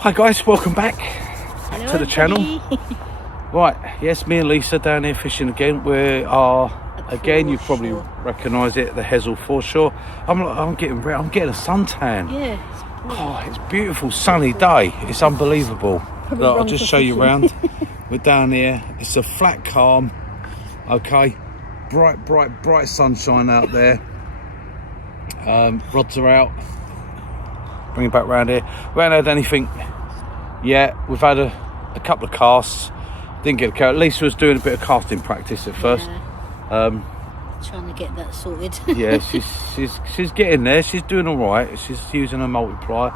Hi guys, welcome back Hello, to the channel. Right, yes, me and Lisa down here fishing again. We are again. You probably recognise it, the Hessle Foreshore. I'm getting a suntan. Yeah, It's beautiful sunny day. It's unbelievable. Look, I'll just show you around. We're down here. It's a flat calm. Okay, bright sunshine out there. Rods are out. Bring it back round here. We haven't had anything yet. We've had a couple of casts. Didn't get a count. Lisa was doing a bit of casting practice at first. trying to get that sorted. Yeah, she's getting there. She's doing all right. She's using a multiplier.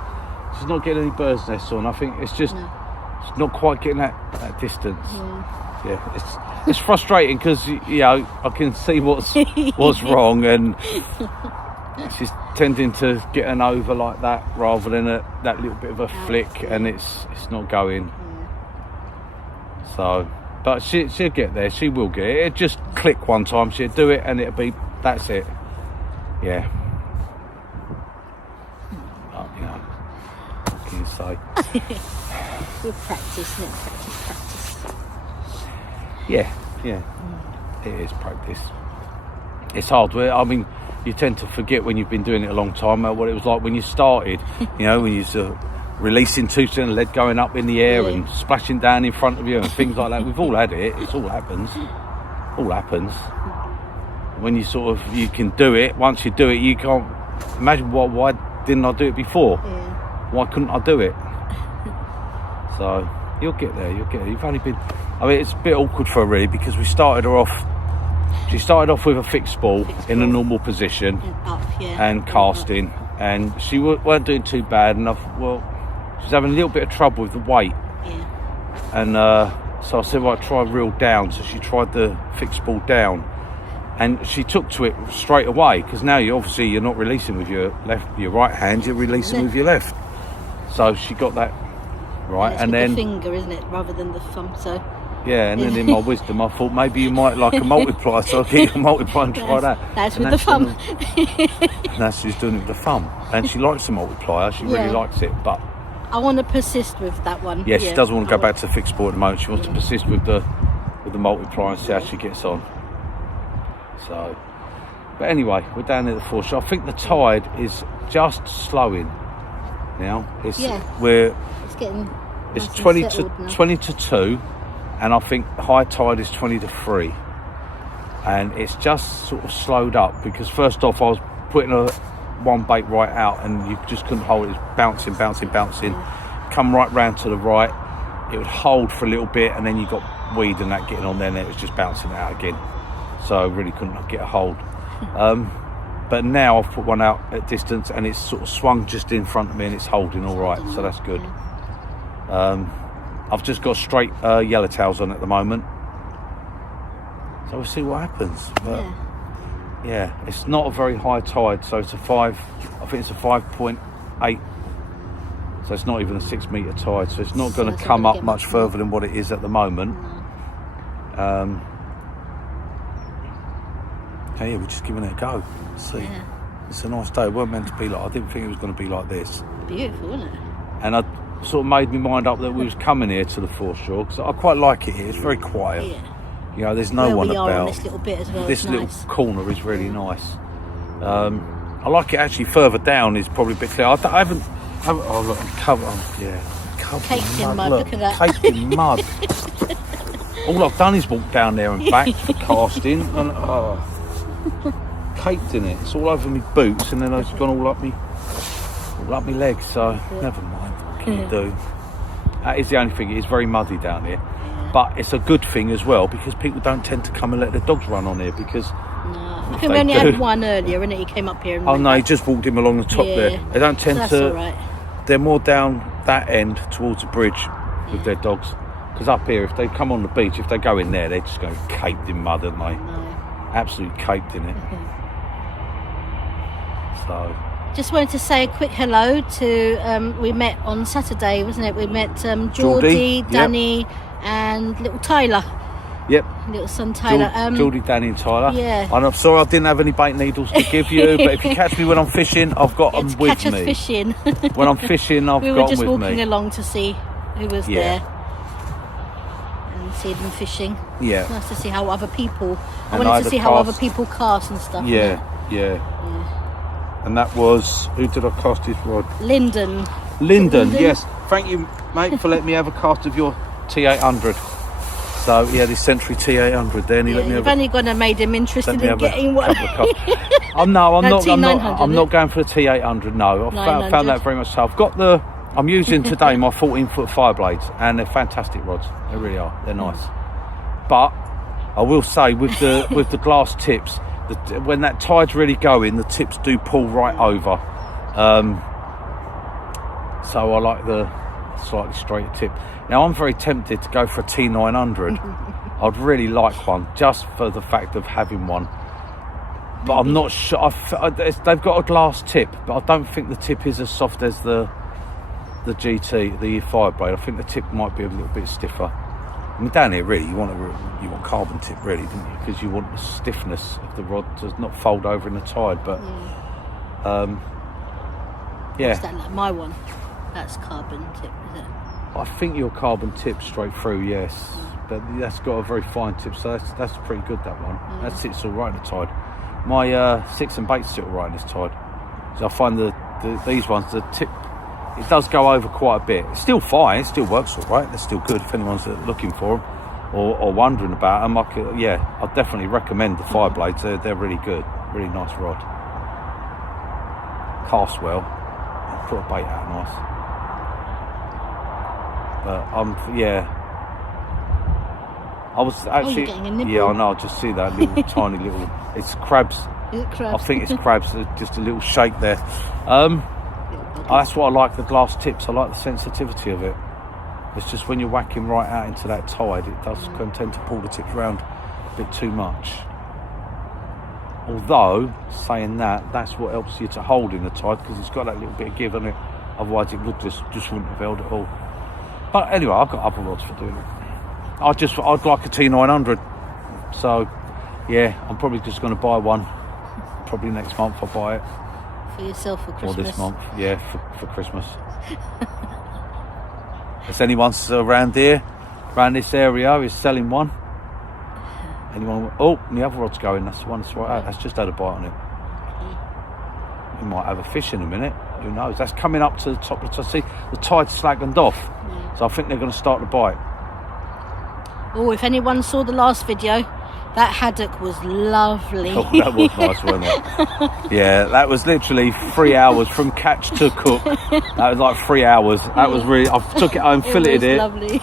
She's not getting any bird's nests on. I think it's just it's not quite getting that distance. Yeah, it's frustrating because I can see what's wrong, and she's tending to get an over like that rather than that little bit of a flick, and it's not going. So, but she'll get there. She will get it. It'll just click one time. She'll do it, and that's it. Yeah. What can you say? We'll practice, isn't it? Practice. Yeah. It is practice. It's hard. I mean, you tend to forget when you've been doing it a long time what it was like when you started. When you releasing 2% lead going up in the air and splashing down in front of you and things like that. We've all had it. It all happens. When you can do it. Once you do it, you can't imagine why didn't I do it before? Why couldn't I do it? So you'll get there. You've only been. I mean, it's a bit awkward for her really because we started her off. She started off with a fixed ball in a normal position and casting, and she weren't doing too bad. And she was having a little bit of trouble with the weight. And so I said, right, try reel down. So she tried the fixed ball down, and she took to it straight away because now you're not releasing with your right hand, you're releasing with your left. So she got that right, and then the finger, isn't it, rather than the thumb? So. Yeah, and then in my wisdom, I thought maybe you might like a multiplier, so I'll get you a multiplier and try that. That's with the thumb. And now she's doing it with the thumb. And she likes the multiplier, she really likes it, but... I want to persist with that one. Yeah, she doesn't want to go back to the fixed ball at the moment. She wants to persist with the multiplier and see how she gets on. So, but anyway, we're down at the foreshore. I think the tide is just slowing now. It's getting... It's 20 to 2. And I think high tide is 20 to 3, and it's just sort of slowed up because first off I was putting one bait right out and you just couldn't hold it. It was bouncing, come right round to the right, it would hold for a little bit, and then you got weed and that getting on there, and it was just bouncing out again, so I really couldn't get a hold. But now I've put one out at distance and it's sort of swung just in front of me and it's holding all right, so that's good. I've just got straight yellowtails on at the moment, so we'll see what happens. But yeah, it's not a very high tide, so it's I think it's a 5.8, so it's not even a 6 metre tide, so it's not going to come up much further than what it is at the moment. We're just giving it a go. Let's see. It's a nice day. It weren't meant to be like, I didn't think it was going to be like this. Beautiful, isn't it? And I sort of made my mind up that we was coming here to the foreshore because I quite like it here. It's very quiet. There's no one about. On this little bit as well. This little corner is really nice. I like it actually. Further down is probably a bit clear. I haven't. Oh look, I'm covered. Covered caked in mud. Look at that. Caked in mud. All I've done is walk down there and back for casting, and caked in it. It's all over my boots, and then it's gone all up my legs. So never mind. Can you do? That is the only thing. It is very muddy down here, but it's a good thing as well because people don't tend to come and let their dogs run on here because I think we only had one earlier, and he came up here. And he just walked him along the top there. They don't tend to. All right. They're more down that end towards the bridge with their dogs because up here, if they come on the beach, if they go in there, they're just going caked in mud, aren't they? Absolutely caked in it. So. Just wanted to say a quick hello to, we met on Saturday, wasn't it? We met Geordie, Danny and little Tyler. Yep. Little son Tyler. Geordie, Danny and Tyler. Yeah. And I'm sorry I didn't have any bait needles to give you, but if you catch me when I'm fishing, I've got them with catch us me. fishing. When I'm fishing, I've we were got just them with walking me. along to see who was there and see them fishing. Yeah. It's nice to see how other people. I And wanted I to had see a how cast. other people cast and stuff. Yeah. And that was, who did I cast his rod? Lyndon. Lyndon, yes. Thank you, mate, for letting me have a cast of your T800. So he had his Century T800 there, and he let me You've have only gone and made him interested in getting one. I'm No, not T900, not going for the T800. No, I found 900. that very much so. I'm using today my 14-foot Fireblades, and they're fantastic rods. They really are. They're nice. But I will say with the glass tips, when that tide's really going, the tips do pull right over. So I like the slightly straighter tip. Now I'm very tempted to go for a T900. I'd really like one just for the fact of having one. But I'm not sure. They've got a glass tip, but I don't think the tip is as soft as the GT, the Fireblade. I think the tip might be a little bit stiffer. I mean, down here, really, you want carbon tip, really, don't you? Because you want the stiffness of the rod to not fold over in the tide. But Is that like my one? That's carbon tip, is it? I think your carbon tip straight through, yes. But that's got a very fine tip, so that's pretty good, that one. That sits all right in the tide. My 6 and bait sit all right in this tide. So I find these ones, the tip, it does go over quite a bit. It's still fine, it still works all right. They're still good if anyone's looking for them or wondering about them. I'd definitely recommend the Fireblades. They're really good, really nice rod. Cast well, put a bait out nice. But I was actually. you're getting a nibble. Yeah, I know. I just see that little tiny little. It's crabs. Is it crabs? I think it's crabs. Just a little shake there. That's what I like. The glass tips. I like the sensitivity of it. It's just when you're whacking right out into that tide, it does tend to pull the tips around a bit too much. Although saying that, that's what helps you to hold in the tide because it's got that little bit of give on it. Otherwise, it would just wouldn't have held at all. But anyway, I've got other rods for doing it. I'd like a T900. So, yeah, I'm probably just going to buy one. Probably next month I'll buy it. For yourself for Christmas? Or this month, yeah, for Christmas. If anyone's around here, around this area, is selling one. Anyone? Oh, and the other rod's going. That's the one that's right out. That's just had a bite on it. We might have a fish in a minute. Who knows? That's coming up to the top of the tide. See, the tide's slackened off. So I think they're going to start to bite. Oh, if anyone saw the last video, that haddock was lovely. Oh, that was nice, wasn't it? Yeah, that was literally 3 hours from catch to cook. That was like 3 hours. That was really. I took it home, filleted it. Lovely.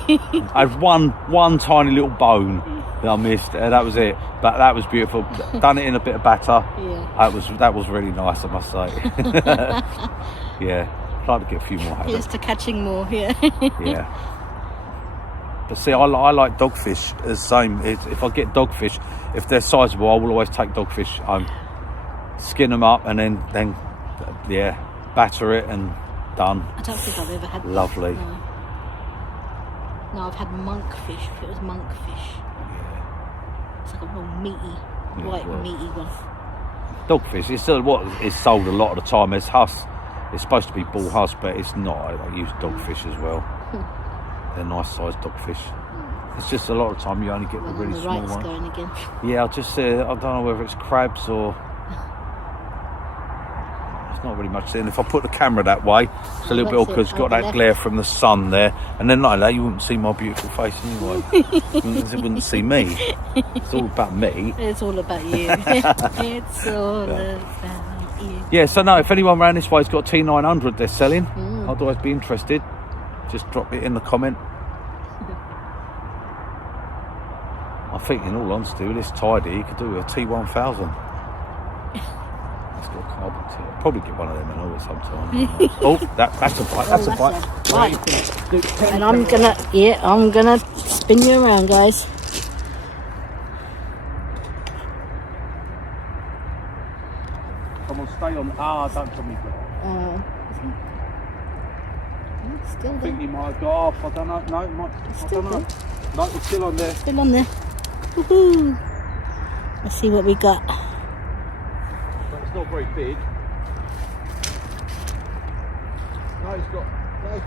I had one tiny little bone that I missed, and that was it. But that was beautiful. Done it in a bit of batter. Yeah. That was really nice, I must say. Yeah, try to get a few more haddock. Here's to catching more. Yeah. Yeah. But see, I like dogfish the same. If I get dogfish, if they're sizable, I will always take dogfish home. Skin them up and then batter it and done. I don't think I've ever had Lovely. No, I've had monkfish. If it was monkfish. It's like a real meaty, white meaty one. Dogfish, it's still what is sold a lot of the time as huss. It's supposed to be bull huss, but it's not. I use dogfish as well. They're nice sized dogfish. It's just a lot of time you only get the really small ones. Going again. Yeah, I don't know whether it's crabs or it's not really much there. And if I put the camera that way, it's a little bit awkward. It's got that glare from the sun there, and then like that, you wouldn't see my beautiful face anyway. You wouldn't see me. It's all about me. It's all about you. It's all about you. Yeah. So no, if anyone around this way's got a T900 they're selling, I'd always be interested. Just drop it in the comment. I think, in all honesty, with this tide here, you could do a T1000. It's got a carbon tip. I'll probably get one of them and all at some time. Oh, that's a bite. That's a bite. Right. And I'm gonna spin you around, guys. Come on, stay on. Don't tell me. Still I think there. he might have got off. I don't know. No, it might. I don't know. No, it's still on there. Still on there. Woohoo! Let's see what we got. But it's not very big. No, he's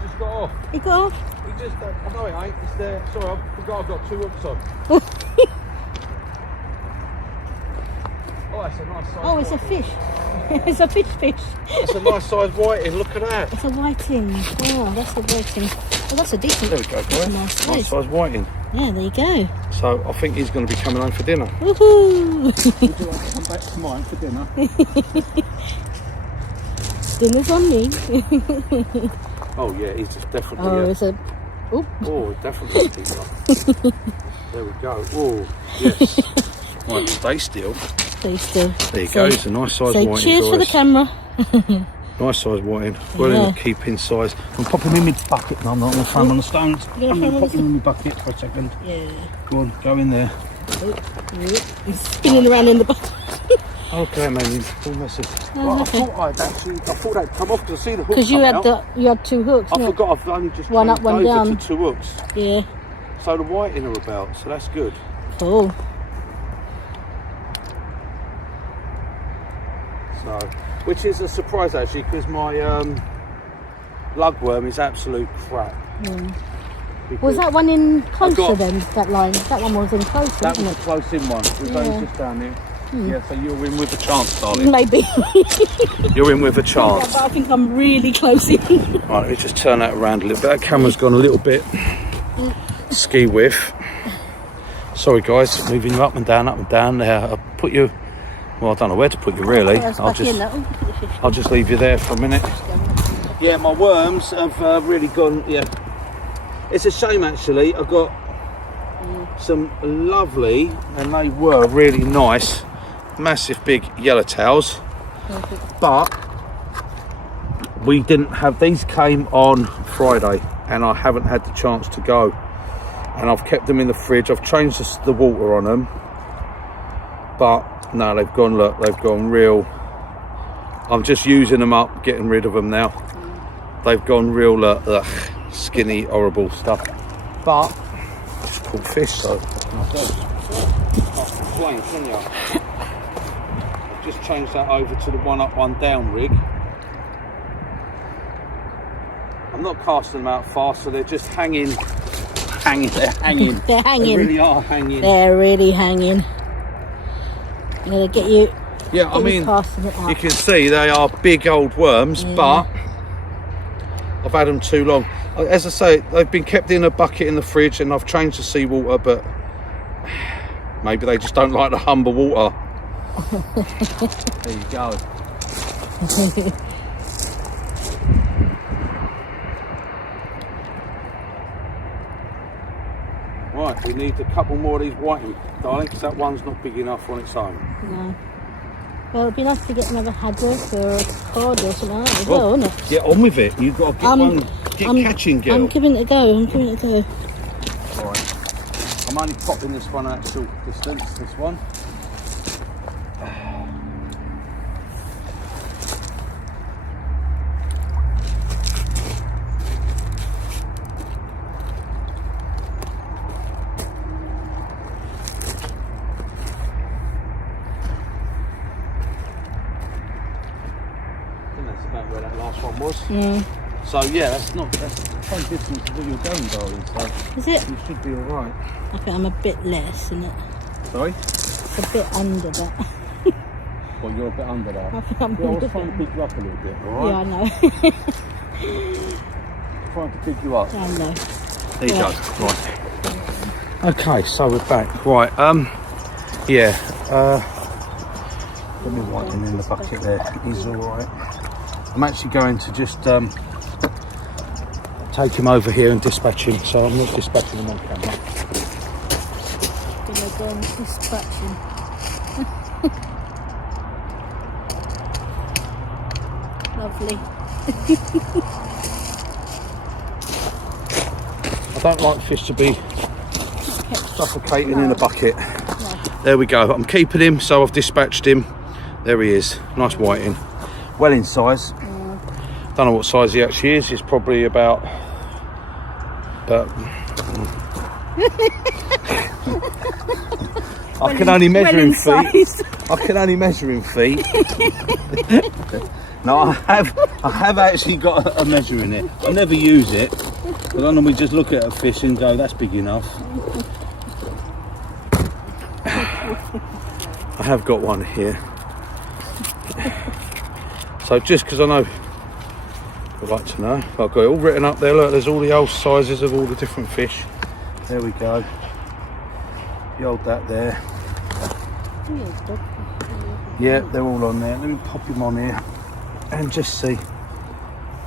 just got off. He got off? He just, I know it ain't, it's there. Sorry, I forgot I've got 2 hooks on. Oh, that's a nice size. Oh, it's a fish. It's a fish. That's a nice size whiting, look at that. It's a whiting. Oh, that's a whiting. Oh, that's a decent. There we go, That's a guys. nice Nice size whiting. Yeah, there you go. So I think he's going to be coming home for dinner. Woohoo! Would you like to come back to mine for dinner? Dinner's on me. Oh yeah, he's just definitely. Oh, it's a. Oop. Oh, definitely. There we go. Oh, yes. Right, stay still. Stay still. There you go. It's a nice size Say whiting. cheers for the guys. camera. Nice size whiting. Well in the keeping size. I'm popping him in my bucket. No, I'm not going to throw him on the stones. You're I'm gonna going to throw him pop him in my bucket for a second. Yeah. Go on, go in there. He's spinning around in the bucket. Okay, man, you're all messy. Oh, Well, okay. I thought that'd come off because I see the hook. Because you had 2 hooks. I no? forgot I've only just One up, changed one over down. to 2 hooks. Yeah. So the whiting are about, so that's good. Cool. So, which is a surprise actually, because my lugworm is absolute crap. Was that one in closer got- then, that line? That one was in closer, That wasn't was a close in one. It was only just down here. Yeah, so you're in with a chance, it? darling. Maybe. You're in with a Yeah, chance. but I think I'm really close in. Right, let me just turn that around a little bit. That camera's gone a little bit ski whiff. Sorry guys, moving you up and down there. I'll put you, well, I don't know where to put you really. I'll just leave you there for a minute. Yeah, my worms have really gone, yeah. It's a shame actually, I've got some lovely, and they were really nice, massive big yellowtails, but we didn't have, these came on Friday and I haven't had the chance to go, and I've kept them in the fridge. I've changed the water on them, but no, they've gone, look, they've gone real, I'm just using them up, getting rid of them now. They've gone real skinny, horrible stuff, but just caught fish, so complain, can you? I've just changed that over to the 1 up, 1 down rig. I'm not casting them out fast, so they're just hanging. They're hanging. They're hanging. They really are hanging. They're really hanging. I'm going to get you. Yeah, I mean, casting it out. you can see they are big old worms, but I've had them too long. As I say, they've been kept in a bucket in the fridge, and I've changed the seawater, but maybe they just don't like the Humber water. There you go. Right, we need a couple more of these whiting, darling, because that one's not big enough on its own. No. Well, it'd be nice to get another haddock or a cod or something like that as well, wouldn't it? Get on with it. You've got to get catching, girl. I'm giving it a go. Alright. I'm only popping this one out short distance, this one. That's about where that last one was. So yeah, that's the same distance as what you're going, darling. So Is it? you should be alright. I think I'm a bit less, isn't it? Sorry? It's a bit under that. Well, you're a bit under that. I think I'm Yeah, I a was bit trying to under. pick you up a little bit, Yeah, alright? I know. Trying to pick you up. I know. There you Yeah. go. Right. Okay, so we're back. Right. Yeah. Let me wipe him in the bucket there. He's all right. I'm actually going to just take him over here and dispatch him. So I'm not dispatching him on camera. Gonna go and dispatch him. Lovely. I don't like fish to be suffocating in a bucket. There we go. I'm keeping him, so I've dispatched him. There he is. Nice whiting. Well in size. Don't know what size he actually is. He's probably about I can only measure in feet. size. I can only measure in feet. No, I have actually got a measure in it. I never use it. But I normally just look at a fish and go, that's big enough. I have got one here. So just because I know, I'd like to know. I've got it all written up there. Look, there's all the old sizes of all the different fish. There we go. You hold that there. Yeah, they're all on there. Let me pop him on here and just see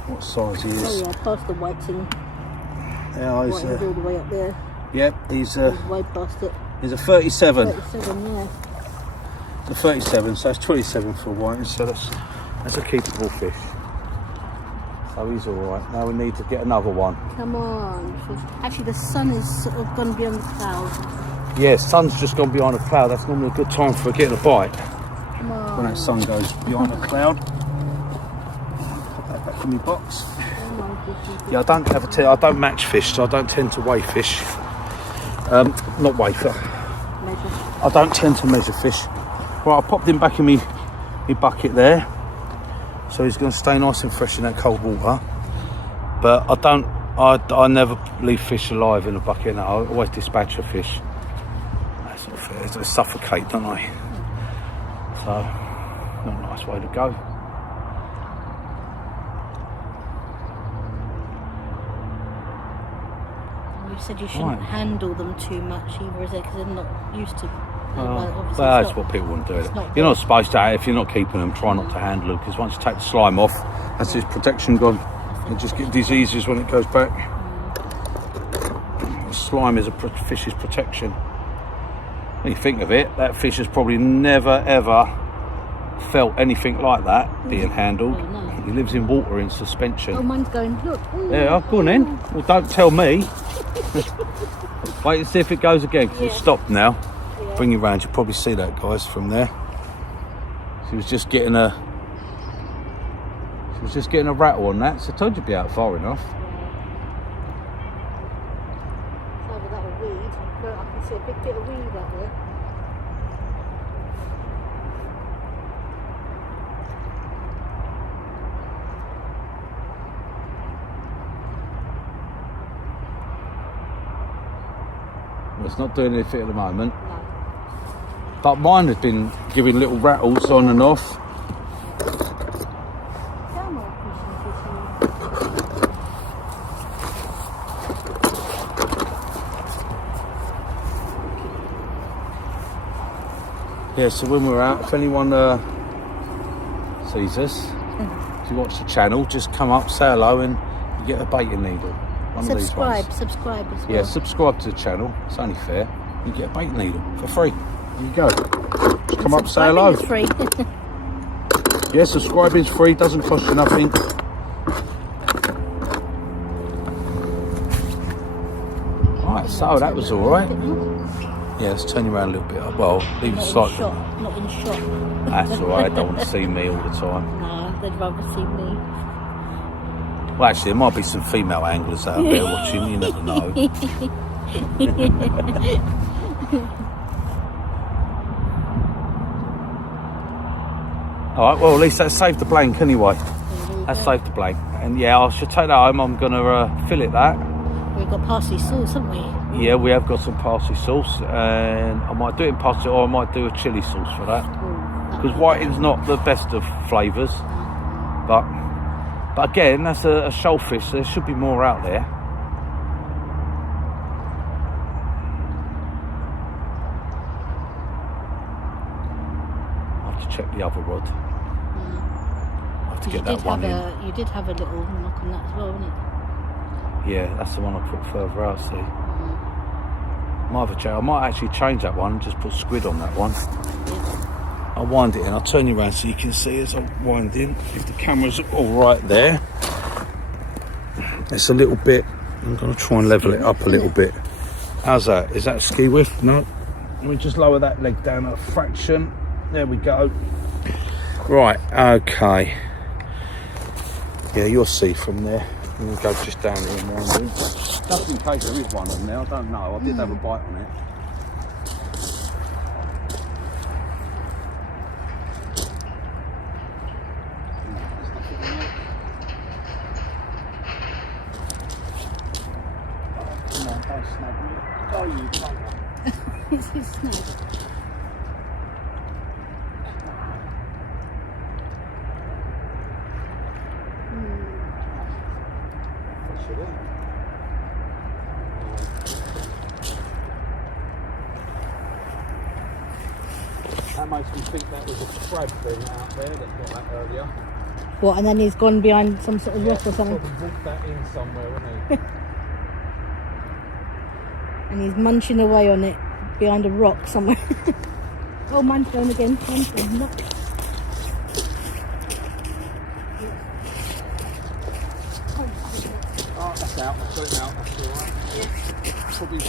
what size he is. Oh yeah, past the whiting. Yeah, he's Whiting's all the way up there. yep, he's Way past it. a 37. 37, yeah. The 37, so it's 27 for a whiting, so that's a keepable fish. So he's all right. Now we need to get another one. Come on. Actually, the sun is sort of gone beyond the clouds. Yeah, sun's just gone behind a cloud. That's normally a good time for getting a bite. Come on. When that sun goes behind a cloud. Put that back in my box. Yeah, I don't match fish, so I don't tend to weigh fish. Not weigh, Measure. I don't tend to measure fish. Right, I popped him back in my bucket there, so he's going to stay nice and fresh in that cold water. But I never leave fish alive in a bucket. No, I always dispatch a fish. That's not fair. They suffocate, don't they? So, not a nice way to go. You said you shouldn't handle them too much either, is it? Because they're not used to. Well, that's what people wouldn't do. You're not supposed to, if you're not keeping them, try not to handle them, because once you take the slime off, that's its protection gone. You just get diseases when it goes back. Slime is a fish's protection. When you think of it, that fish has probably never ever felt anything like that being handled. Oh, no. He lives in water in suspension. Oh, mine's going, look. Ooh. Yeah, go on then. Well, don't tell me. Wait and see if it goes again, because it's stopped now. Yeah. Bring you round, you'll probably see that, guys, from there. She was just getting a rattle on that, so I told you to be out far enough. It's over that a weed. Look, I can see a big bit of weed out there. Well, it's not doing anything at the moment. No. But mine has been giving little rattles on and off. Come on, fishing. Yeah, so when we're out, if anyone sees us, if you watch the channel, just come up, say hello, and you get a baiting needle. One of these ones. Subscribe as well. Yeah, subscribe to the channel. It's only fair. You get a baiting needle for free. There you go. Just come up, say hello. It's free. Yeah, subscribing's free, doesn't cost you nothing. Right, so that was alright. Yeah, let's turn you around a little bit. Well, leave it slightly. Not in shot. That's alright, they don't want to see me all the time. No, they'd rather see me. Well, actually, there might be some female anglers out there watching, you never know. Alright, well, at least that saved the blank anyway. That saved the blank. And yeah, I should take that home. I'm going to fillet that. We've got parsley sauce, haven't we? Yeah, we have got some parsley sauce, and I might do it in parsley, or I might do a chilli sauce for that. Because whiting's not the best of flavours, but again, that's a shoalfish, so there should be more out there. I'll have to check the other rod. I'll have to get that one in. You did have a little knock on that as well, didn't it? Yeah, that's the one I put further out, see. I might actually change that one and just put squid on that one. Yeah. I'll wind it in. I'll turn you around so you can see as I wind in. If the camera's all right there. It's a little bit. I'm going to try and level it up a little bit. How's that? Is that ski whiff? No. Let me just lower that leg down a fraction. There we go. Right, okay. Yeah, you'll see from there. And then go just down here and round here. Just in case there is one on there, I don't know. I did have a bite on it. Come on, don't snag me. Oh, you bugger. It's his snake. That makes me think that was a crab thing out there that got that earlier. What, and then he's gone behind some sort of rock or something? Probably walked that in somewhere, wouldn't he? And he's munching away on it behind a rock somewhere. Oh, mine's going again. Mine's going. Look. Oh, that's out. Got it out. That's all right. Yeah. Probably.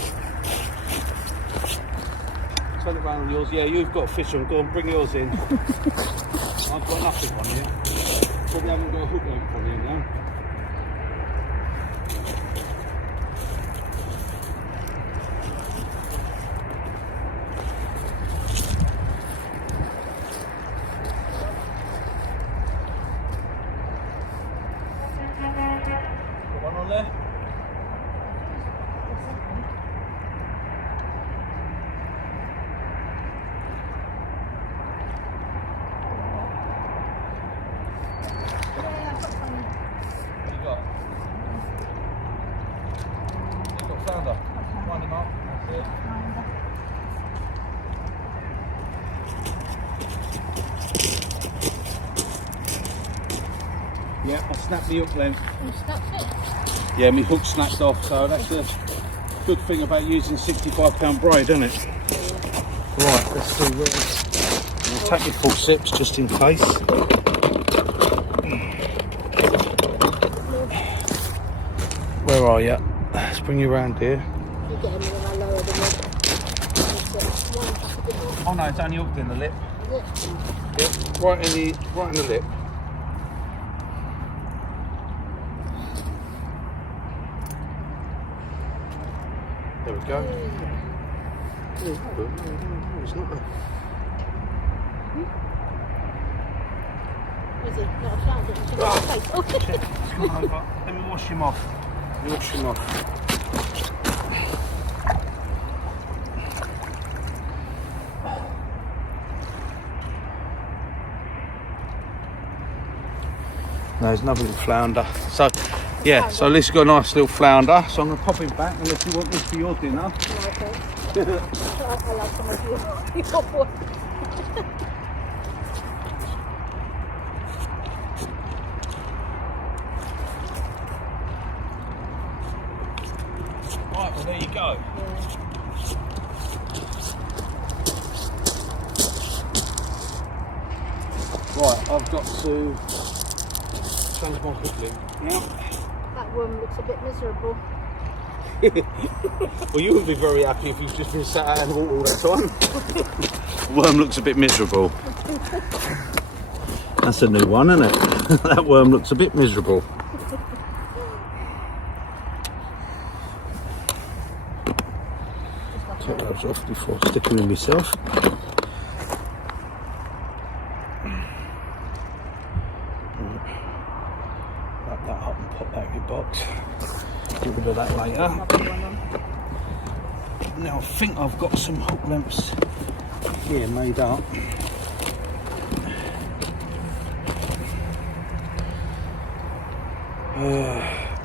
Turn it round on yours. Yeah, you've got a fish on. Go on, bring yours in. I've got nothing on here. Probably haven't got a hook length on here now. Got one on there? What you got? You got flounder? Wind him up. That's it. Yeah, I snapped the hook length. Yeah, my hook snapped off, so that's the good thing about using 65-pound braid, isn't it? Right, let's see where. I'll take your forceps just in case. Where are you? Let's bring you around here. You get him when I lower the lip. Oh no, it's only hooked in the lip. Yep, right in the lip. There we go. Oh, it's not a... Is it not a flounder? It's in my face. Oh. Come on over. Let me wash him off. Wash him off. No, there's another little flounder. So, yeah, so Lisa's got a nice little flounder. So I'm going to pop him back unless you want this for your dinner. No, okay. I love some of your boy. Right, well there you go. Right, I've got to change my hook link. Yeah. That worm looks a bit miserable. Well, you wouldn't be very happy if you've just been sat out in the water all that time. Worm looks a bit miserable. That's a new one, isn't it? That worm looks a bit miserable. Take those off before sticking them myself. Wrap that up and pop that in your box. Get rid of that later. Now I think I've got some hook lengths here made up.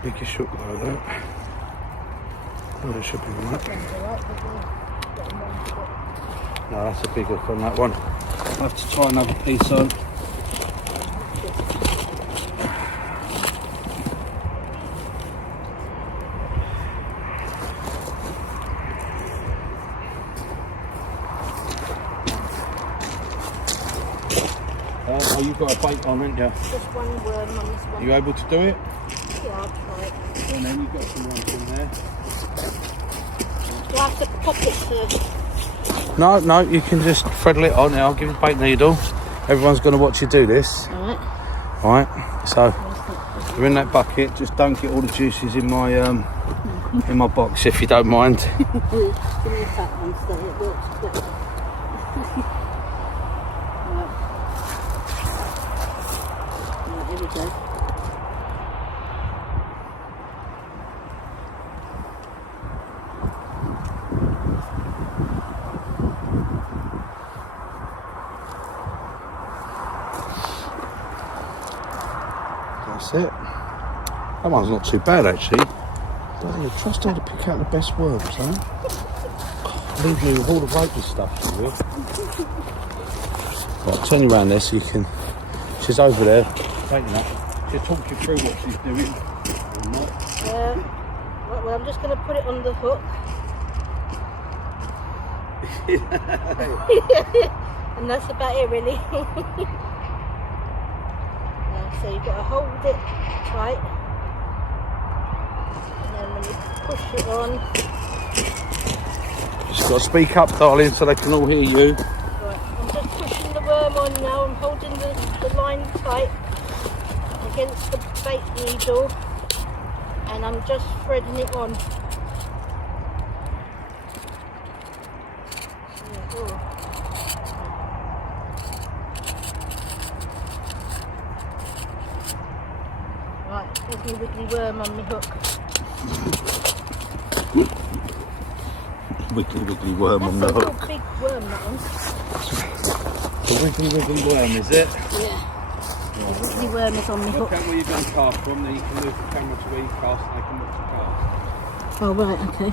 Biggest hook though, that. Oh, that should be right. No, that's a big hook on that one. I'll have to try another piece on. Oh, you've got a bait on, haven't you? Just one worm on this one. Are you able to do it? Yeah, I'll try it. And then you've got some ones in there. Do I have to pop it first? No, you can just threadle it on. I'll give you a bait needle. Everyone's going to watch you do this. Alright. Alright, so They're in that bucket. Just don't get all the juices in my box, if you don't mind. Give me a fat one so it works better. Right, here we go. That's it. That one's not too bad actually. Bloody trust her to pick out the best worms, huh? Leave me with all the ropey stuff, you will. Right, I'll turn you around there so you can. She's over there. Wait a minute. She'll talk you through what she's doing. Or not. Well, I'm just going to put it on the hook. And that's about it, really. So you've got to hold it tight. And then when you push it on. Just got to speak up, darling, so they can all hear you. Right, I'm just pushing the worm on now. I'm holding the line tight against the bait needle. And I'm just threading it on. Right, there's my wiggly worm on my hook. Wiggly worm on the That's a hook. big worm, that one. The wiggly worm, is it? Yeah. The wiggly worm is on my hook. Look at where you're going to cast from, then you can move the camera to where you cast and they can watch the cast. Oh, right, okay.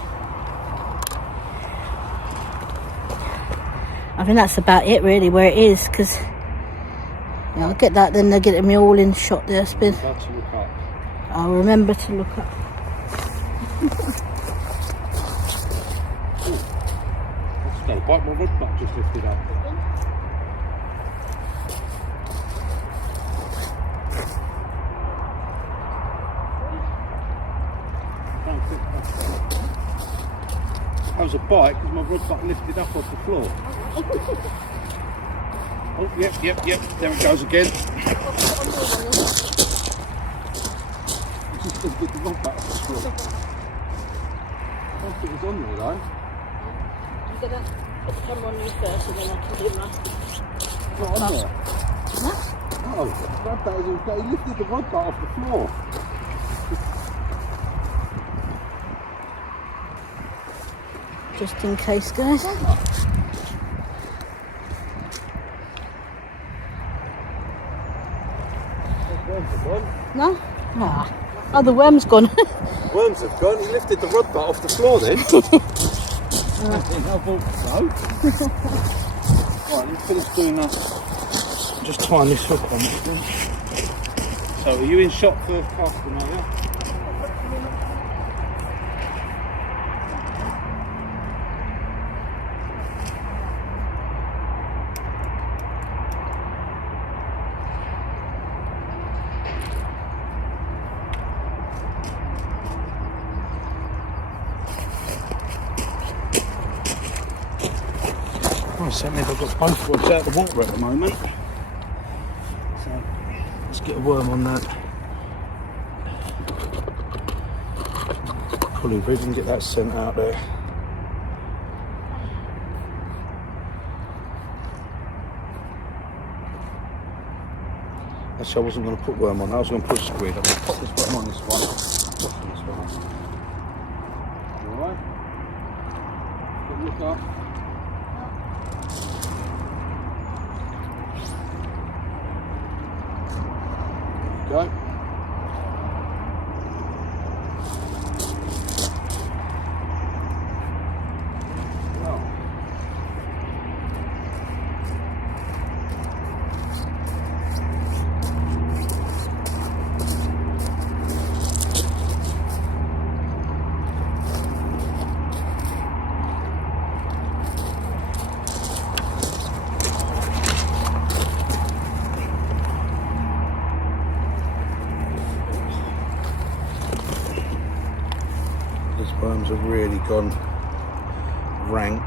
I think that's about it, really, where it is, because I'll get that, then they'll get me all in shot there. I'll remember to look up. What's that? Bite my rod butt just lifted up. That was a bite because my rod butt lifted up off the floor. Oh, yep. There it goes again. Just lifted the rod butt off the floor. I thought it was on there though. I'm going to put the camera on you first and then I can do my... Not on there. No? No, rod butt is all day. He lifted the rod butt off the floor. Just in case, guys. No? Ah. Oh, the worm's gone. Worms have gone. He lifted the rod butt off the floor then. Right, let's finish doing that. Just tying this hook on. So, are you in shot for casting, are you? Certainly I've got both rods out of the water at the moment. So let's get a worm on that. Pulley rig and get that sent out there. Actually, I wasn't going to put worm on, I was going to put squid. I'm going to pop this worm on this one. Alright? Look up. Go. These worms have really gone rank,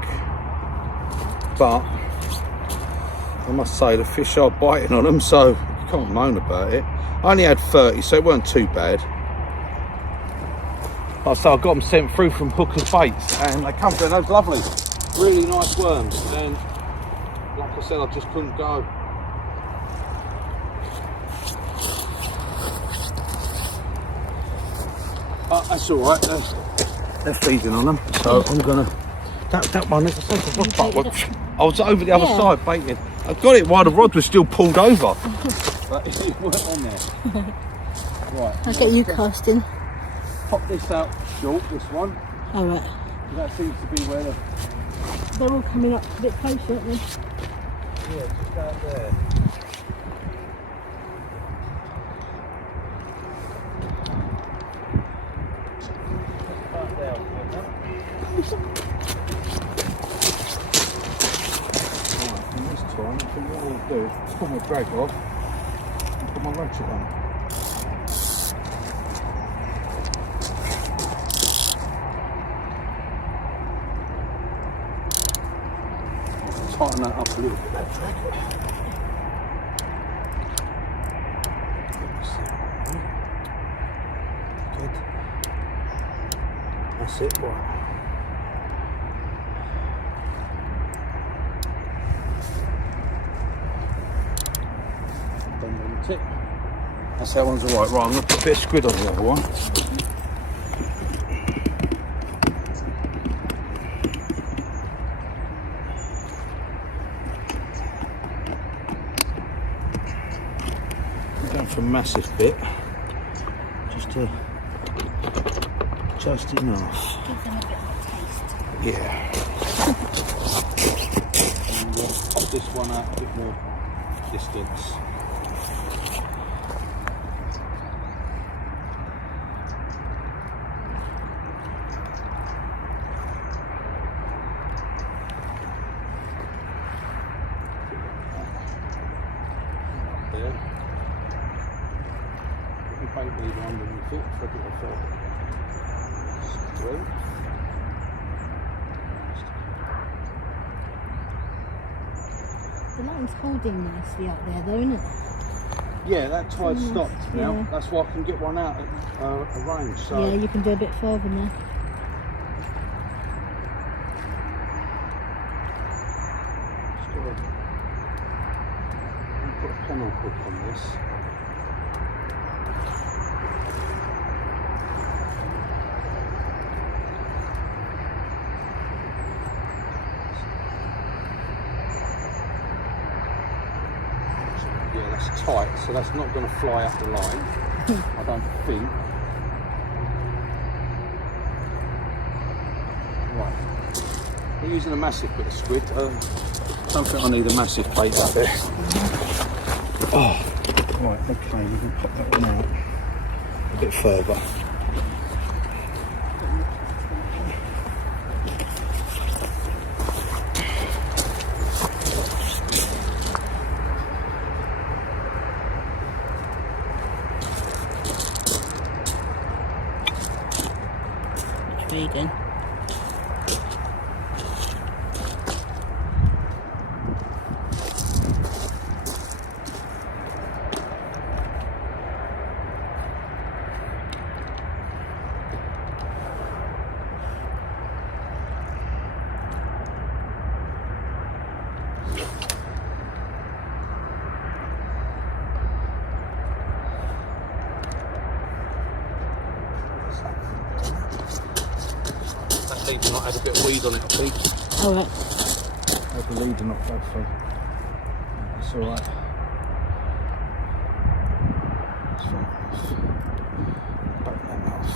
but I must say the fish are biting on them, so you can't moan about it. I only had 30, so it weren't too bad. So I got them sent through from Hooker's Baits, and they come through. Those lovely, really nice worms. And like I said, I just couldn't go. That's all right. They're feeding on them, so I'm gonna. That one, as I said, I was over the other side baiting. I got it while the rod was still pulled over, but it weren't on there. Right. I'll get you casting. Pop this out short. This one. All right. That seems to be where they're all coming up a bit closer, aren't they? Yeah, just out there. Just put my drag off and put my ratchet on. Tighten that up a little bit, that drag. Good. That's it, right. Tip. That's that one's alright. Right, I'm going to put a bit of squid on the other one. I'm going for a massive bit. Just enough. Give them a bit of a taste. Yeah. And pop this one out a bit more distance. The line's holding nicely up there though, isn't it? Yeah, that tide stopped now. Yeah. That's why I can get one out at a range. So. Yeah, you can do a bit further now. Put a kennel hook on this. Yeah, that's tight, so that's not going to fly up the line. I don't think. Right. We're using a massive bit of squid. I don't think I need a massive plate up there. Oh, right, okay, we can pop that one out a bit further. Vegan. Leader not had a bit of weed on it, I think. Alright. Had the leader not go through. It's alright. It's fine. Back that off.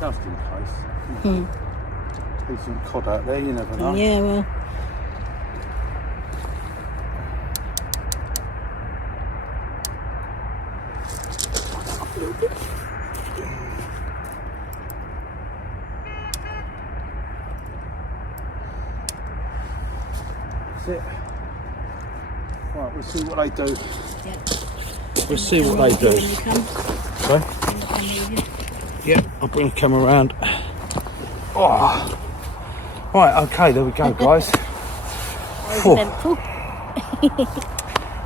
Just in case. Decent cod out there, you never know. Yeah, well. A little bit. That's it. Right, we'll see what they do. Yeah. We'll see what they do. Sorry? Yeah, I'll bring the camera around. Oh. Right, okay, there we go, guys. That was eventful.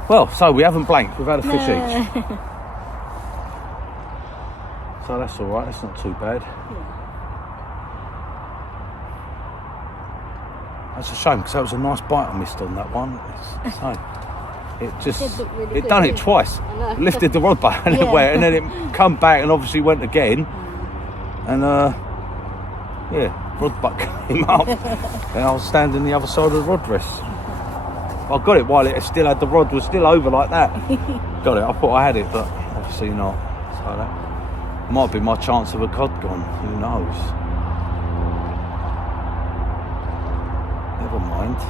Well, so we haven't blanked. We've had a fish each. So that's all right. That's not too bad. That's a shame because that was a nice bite I missed on that one. It just really done good, it twice. I know. Lifted the rod back and it went, and then it come back and obviously went again. And rod butt came up, and I was standing the other side of the rod rest. I got it while it still had the rod was still over like that. Got it. I thought I had it, but obviously not. So that might be my chance of a cod gone. Who knows? Never mind.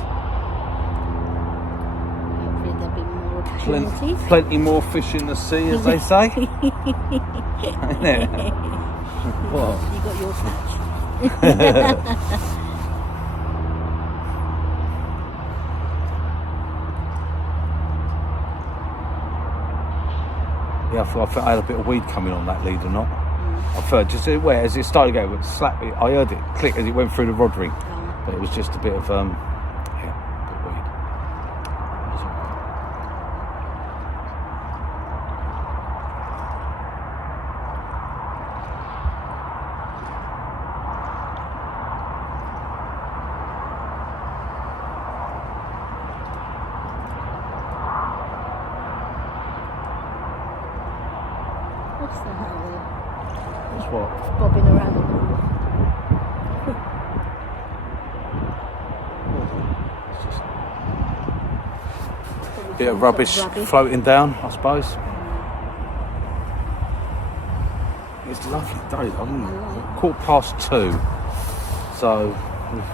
Hopefully there'll be more opportunities. Plenty more fish in the sea, as they say. Isn't it? What? You got your catch. Yeah, I thought I had a bit of weed coming on that lead or not. I felt just as it started to go, it slap. I heard it click as it went through the rod ring, but it was just a bit of a bit of weed. It was all right. What's the hell there? That's what. It's bobbing around. It's just a bit of rubbish floating down, I suppose. It's a lovely day, I mean, 2:15. So we've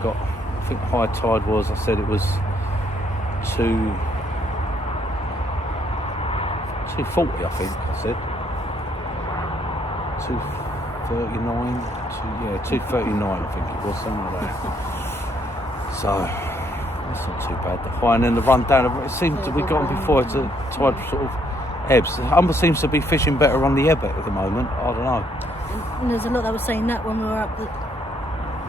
got, I think the high tide was, I said it was 2:40, I think I said. 2:39, 2:39 I think it was, something like that. So that's not too bad. The high and then the run down, it seemed we got on before, it's a tide sort of ebbs. The Humber seems to be fishing better on the ebb at the moment, I don't know. And there's a lot that was saying that when we were up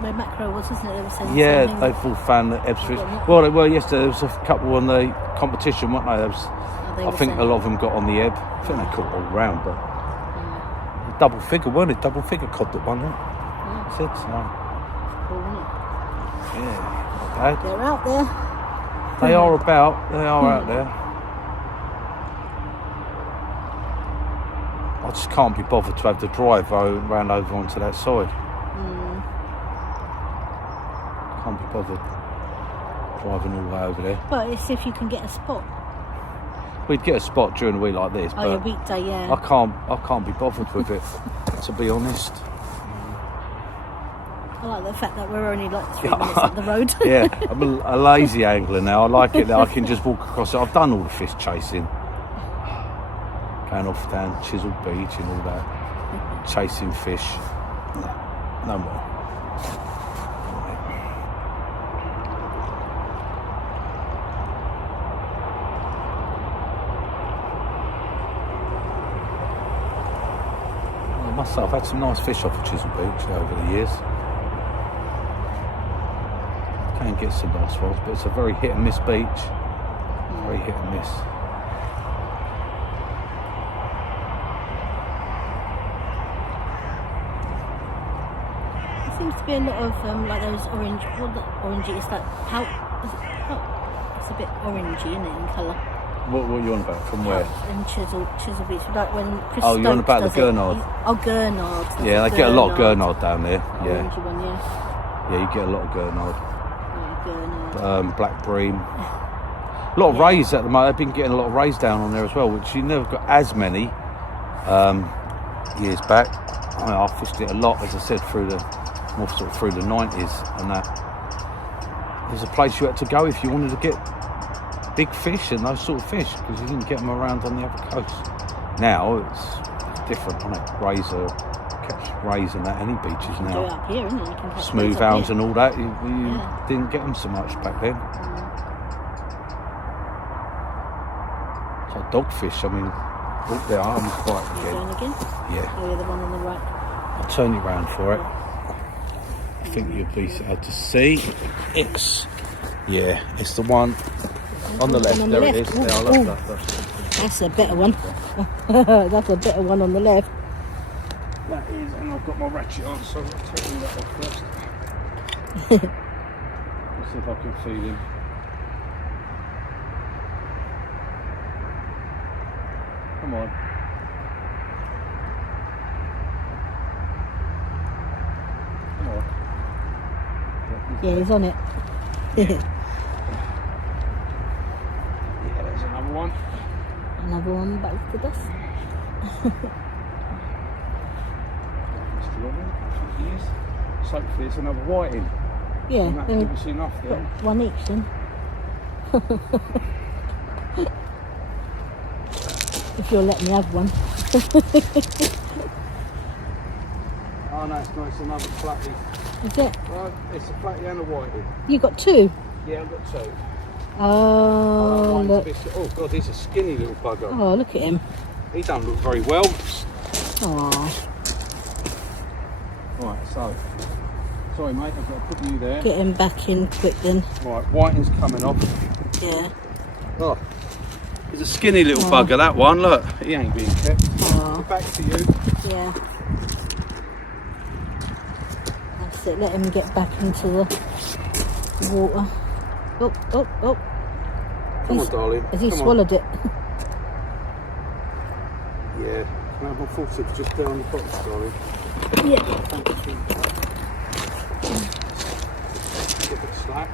where Macro was, isn't it? They were saying they've all found that ebbs fish. Well, they were yesterday, there was a couple on the competition, weren't they? I think a lot of them got on the ebb. I think they caught all round, but double figure, weren't it? Double figure cod that won it. I said so. Cool, isn't it? Yeah, not bad. They're out there. They are out there. I just can't be bothered to have the drive round over onto that side. Can't be bothered driving all the way over there. But it's if you can get a spot. We'd get a spot during a week like this, but weekday, yeah. I can't be bothered with it, to be honest. I like the fact that we're only like 3 minutes up the road. Yeah, I'm a lazy angler now. I like it that I can just walk across it. I've done all the fish chasing. Going off down Chisel Beach and all that. Chasing fish. No more. I've had some nice fish off of Chisel Beach over the years. Can get some nice ones, but it's a very hit and miss beach. Very hit and miss. There seems to be a lot of like those orangey. It's like pout. Is it pout? It's a bit orangey, isn't it, in colour? What are you on about? From where? In Chisel Beach. Like when Chris you're on about the Stokes does Gurnard. Gurnard. Yeah, they get a lot of Gurnard down there. Yeah. Orangey one, yeah. Yeah, you get a lot of Gurnard. Gurnard. Black bream. A lot of rays at the moment. They've been getting a lot of rays down on there as well, which you never got as many years back. I fished it a lot, as I said, through the 90s and that. There's a place you had to go if you wanted to get big fish and those sort of fish, because you didn't get them around on the other coast. Now it's different, isn't it? Catch rays and that, any beaches now. Do it up here, isn't it? You can catch Smooth hounds and all that, you didn't get them so much back then. So dogfish, I mean, look there, I'm quiet again. again. Yeah. Oh, you're the one on the right. I'll turn you round for it. think you'll be able to see. It's the one on the left. There it is. There, I love that. That's a better one. That's a better one on the left. That is, and I've got my ratchet on, so I'm taking that off first. Let's see if I can feed him. Come on. Come on. Yeah, he's on it. Yeah, there's another one. Another one back to us. So hopefully it's another whiting. Yeah, And that then give us enough got then. one each then. If you'll let me have one. Oh no, it's not. It's another flatty. Is it? Well, it's a flatty and a whiting. You got two? Yeah, I've got two. Oh, One's a look. bit, oh god, he's a skinny little bugger. Oh, look at him. He don't look very well. Oh, Right, so sorry mate, I've got to put you there. get him back in quick then. Right, whiting's coming off. Yeah. Oh, he's a skinny little bugger, that one. Look, he ain't being kept. Oh, Back to you. yeah. That's it. Let him get back into the water. Oh, oh, oh. Come on, darling. Has he Come on. swallowed it? Yeah. Can I have my full tips just down on the box, darling? Yeah. Thank you. Get the slack.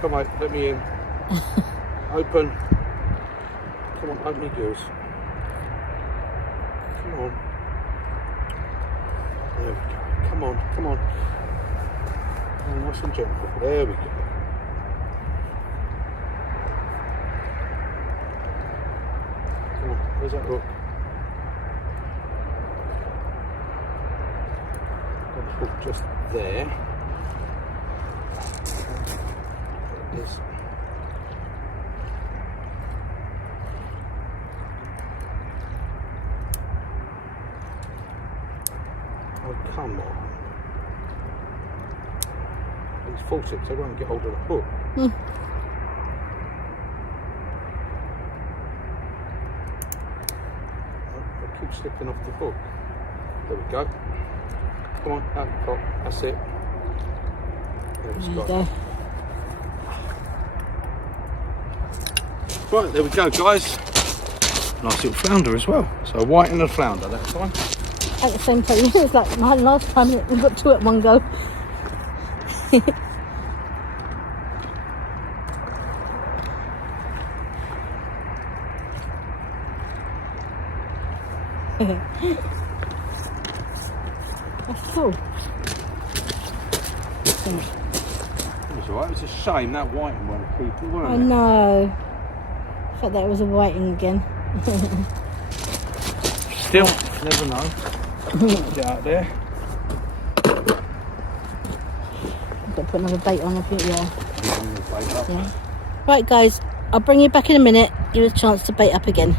Come on, let me in. Open. Come on, open your gills. Come on. There we go. Come on, come on. Oh, nice and gentle. There we go. Come on, where's that hook? Got the hook just there. There it is. Oh, come on. These full tips, they won't get hold of the hook. Hmm. They keep slipping off the hook. There we go. Come on, out the pot. That's it. There There it's you got. go. Right, there we go, guys. Nice little flounder as well. So a white and a flounder that time. At the same time, it's like my last time we got two at one go. That's cool. It was alright. It was a shame that whiting one people, I weren't it? know. I thought that was a whiting again. Still, never know. Get out there. I've got to put another bait on, I think, yeah. Yeah. Right, guys, I'll bring you back in a minute. Give us a chance to bait up again.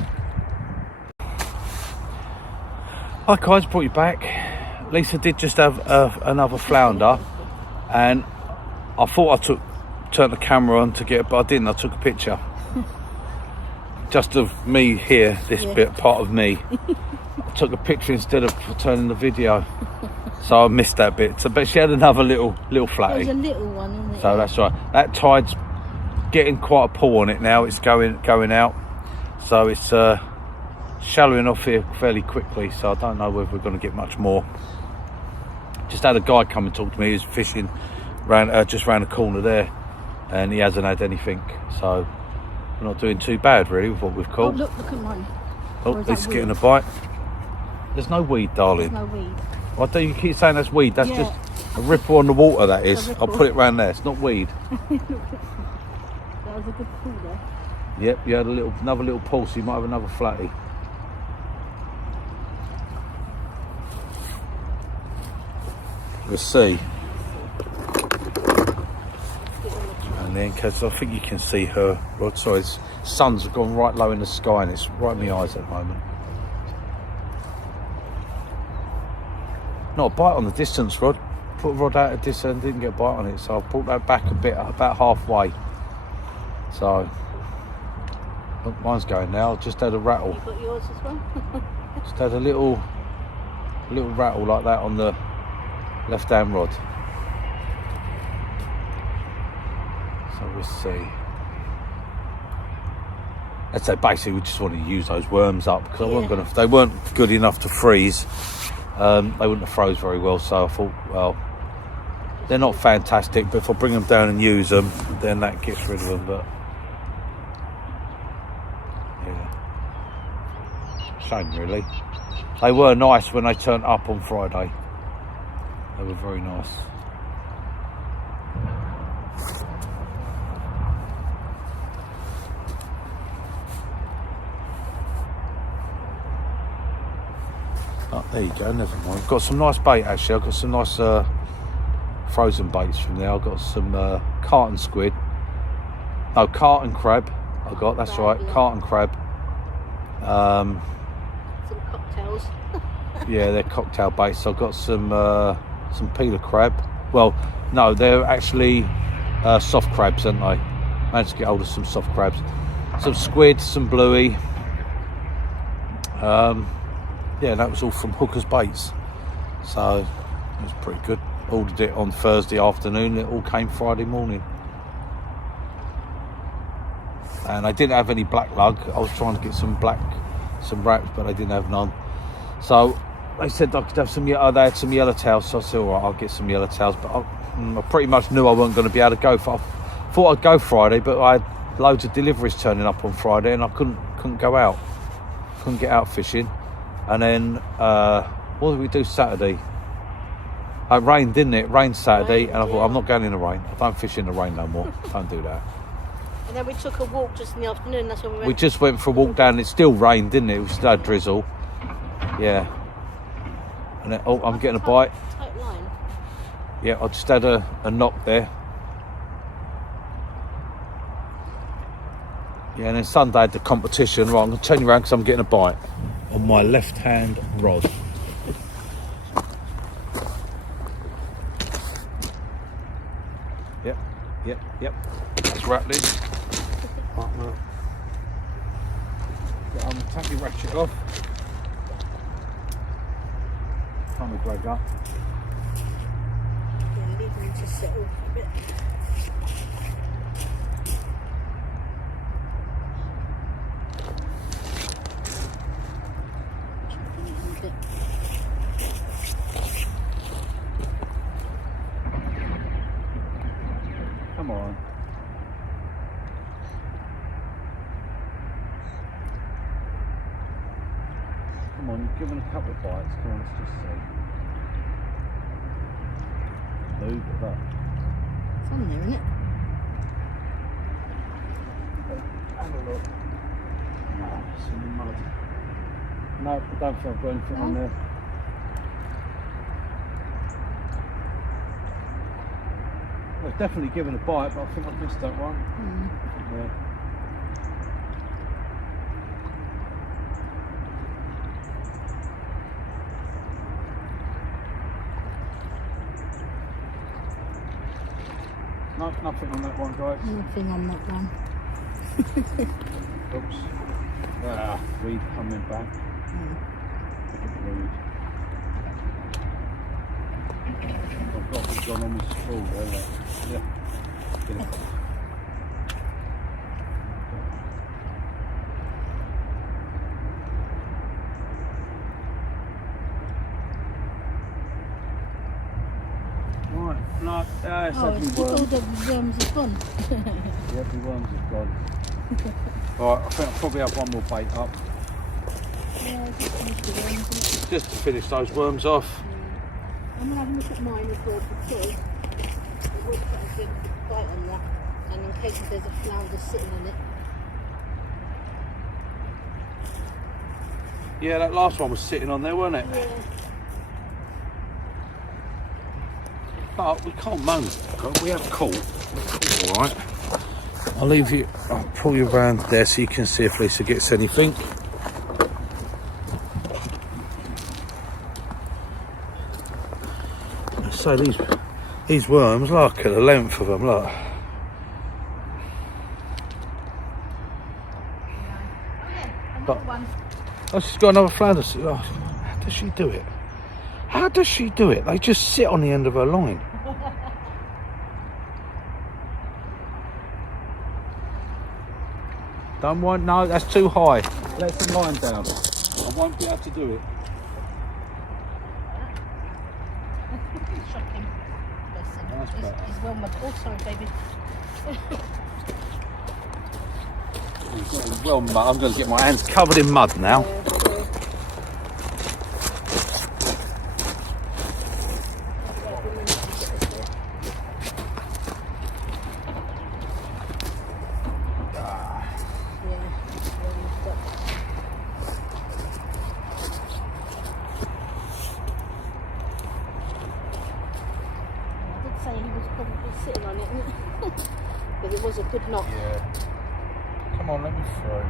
Hi guys, brought you back. Lisa did just have another flounder, and I thought I turned the camera on to get it, but I didn't. I took a picture just of me here, this bit part of me. I took a picture instead of turning the video, so I missed that bit. So, but she had another little flatty. There's a little one, isn't it? So that's right. That tide's getting quite a pull on it now. It's going out, so it's shallowing off here fairly quickly. So I don't know whether we're going to get much more. Just had a guy come and talk to me. He's fishing just round the corner there, and he hasn't had anything. So we're not doing too bad really with what we've Oh, caught. look at mine. Oh, Or is that it's getting a weed? bite. There's no weed, darling. There's no weed. I do. You keep saying that's weed. That's Yeah. just a ripple on the water. That is. A I'll ripple. put it round there. It's not weed. That was a good pull there. Yep, you had another little pulse. You might have another flatty. We'll see. And then, because I think you can see her rod. Sorry, sun's gone right low in the sky, and it's right in my eyes at the moment. not a bite on the distance rod. Put a rod out at distance, didn't get a bite on it, so I brought that back a bit, about halfway. So mine's going now. Just had a rattle. You got yours as well? Just had a little rattle like that on the left hand rod. So we'll see. I'd say basically we just wanted to use those worms up because they weren't good enough to freeze. They wouldn't have froze very well, so I thought, well, they're not fantastic, but if I bring them down and use them, then that gets rid of them. But yeah, shame really. They were nice when they turned up on Friday. They were very nice. Oh, there you go, never mind. I've got some nice bait actually. I've got some nice frozen baits from there. I've got some carton squid. No, carton crab. I've got, that's right, carton crab. Some cocktails. Yeah, they're cocktail baits. I've got some peeler crab. Well, no, they're actually soft crabs, aren't they? Managed to get hold of some soft crabs. Some squid, some bluey. Yeah, that was all from Hooker's Baits. So it was pretty good. Ordered it on Thursday afternoon. It all came Friday morning. And I didn't have any black lug. I was trying to get some wraps, but I didn't have none. So they said I could have some. They had some yellowtails. So I said, all right, I'll get some yellowtails. But I pretty much knew I wasn't going to be able to go. I thought I'd go Friday, but I had loads of deliveries turning up on Friday, and I couldn't go out. Couldn't get out fishing. And then what did we do Saturday? It rained, didn't it? It rained Saturday, and I thought, I'm not going in the rain. I don't fish in the rain no more. Don't do that. And then we took a walk just in the afternoon. That's when we went. We just went for a walk down. It still rained, didn't it? We still had drizzle. Yeah. And then, oh, I'm getting a bite. Tight line. Yeah, I just had a knock there. Yeah, and then Sunday I had the competition. Right, I'm going to turn you around because I'm getting a bite on my left-hand rod. Yep. That's rattling. Right, I'm going to take your ratchet off. Time to drag up. Yeah, leave them to settle a bit. Come on. Come on, you've given a couple of bites. Come on, let's just see. Move it up. It's on there, isn't it? Have a look. It's in the mud. No, I don't think I've got anything on there. I've definitely given a bite, but I think I've missed that one. Yeah. No, nothing on that one, guys. Nothing on that one. Oops. Weed coming back. Weed. I've got this one on the spool there. Like. Yeah. Get it. Right, no, it's every worm. All the worms are gone. The every worms is gone. Alright, I think I'll probably have one more bait up. Yeah, just finish the worms, isn't it? Just to finish those worms off. I'm going to have a look at mine as well because it would put a good bite on that, and in case there's a flounder sitting on it. Yeah, that last one was sitting on there, wasn't it? Yeah. But we can't moan. We have caught. We're caught, alright. I'll pull you around there so you can see if Lisa gets anything. say, these worms, look at the length of them, look. Another one. Oh, she's got another flounder. Oh, how does she do it? How does she do it? They just sit on the end of her line. Don't want, no, that's too high. Let the line down. I won't be able to do it. Shocking. Listen, he's well mud. Oh, sorry, baby. Well, I'm going to get my hands covered in mud now. Sitting on it, but it was a good knock. Yeah. Come on, let me through.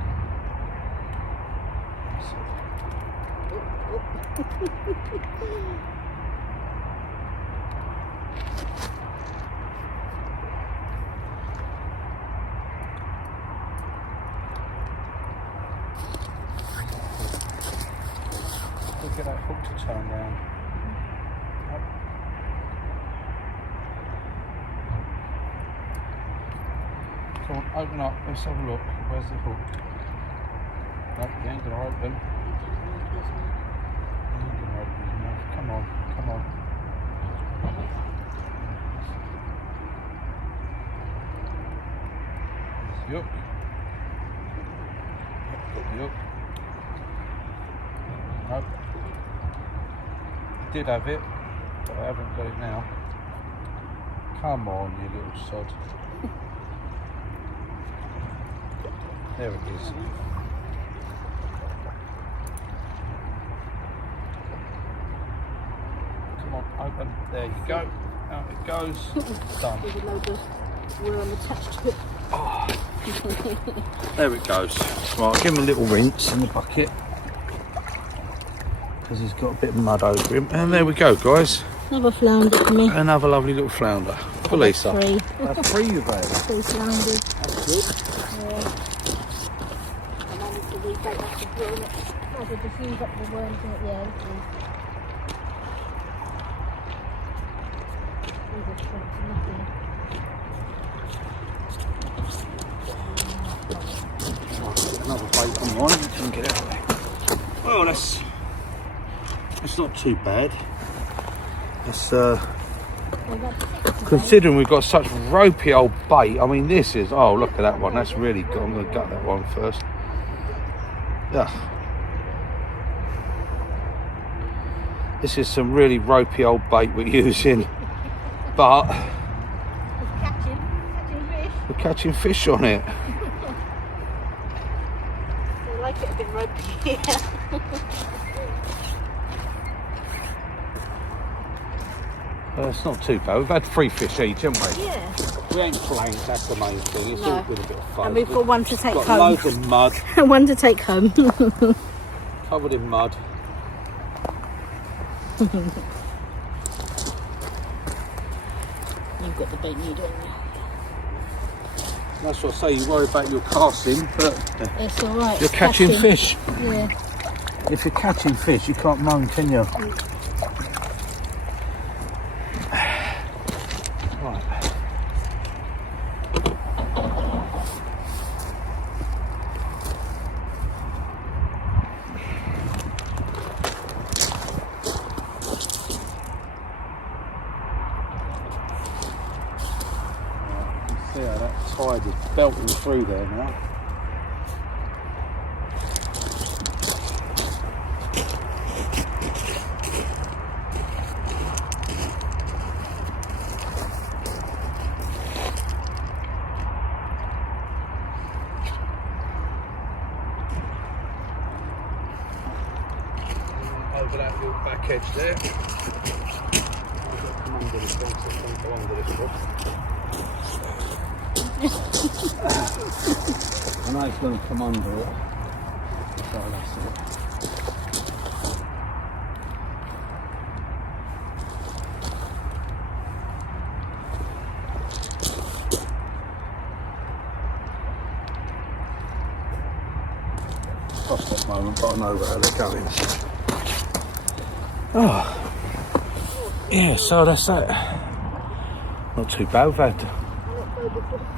Look at that hook to turn round. Come on, open up, let's have a look. Where's the hook? Nope, you ain't gonna open. You ain't gonna open his mouth. Come on, come on. There's the hook. Got the hook. Nope. I did have it, but I haven't got it now. Come on, you little sod. There it is. Come on, open. There you go. Out it goes. Done. There's a load of worm attached to it. Oh. There it goes. Right, I'll give him a little rinse in the bucket because he's got a bit of mud over him. And there we go, guys. Another flounder for me. Another lovely little flounder for Lisa. Three. That's 3 you've had. 3 flounders. That's good. Yeah. And I need to rebait that to drill it. I could just use up the worms in it. Yeah, this is. These are shrimp to nothing. Another bait on one. Can get out of there. Well, that's not too bad. It's considering we've got such ropey old bait. I mean, this is, oh, look at that one. That's really good. I'm going to gut that one first. Yeah. This is some really ropey old bait we're using, but we're catching fish on it. I like it a bit ropey. Yeah. It's not too bad. We've had 3 fish each, haven't we? Yeah. We ain't blanked, that's the main thing. It's all with a bit of fun. And we've got one to take got home. Loads of mud. One to take home. Covered in mud. You've got the bait needle in there. That's what I say, you worry about your casting, but It's alright. you're catching fish. Yeah. If you're catching fish, you can't moan, can you? Right. See how that tide is belting through there now. Over that little back edge there. I've got to come under this one, so I can't go under this one. I know it's going to come under it. So that's it. crossed at the moment, but I know where they're going. Oh, yeah, so that's that. Not too bad. We've had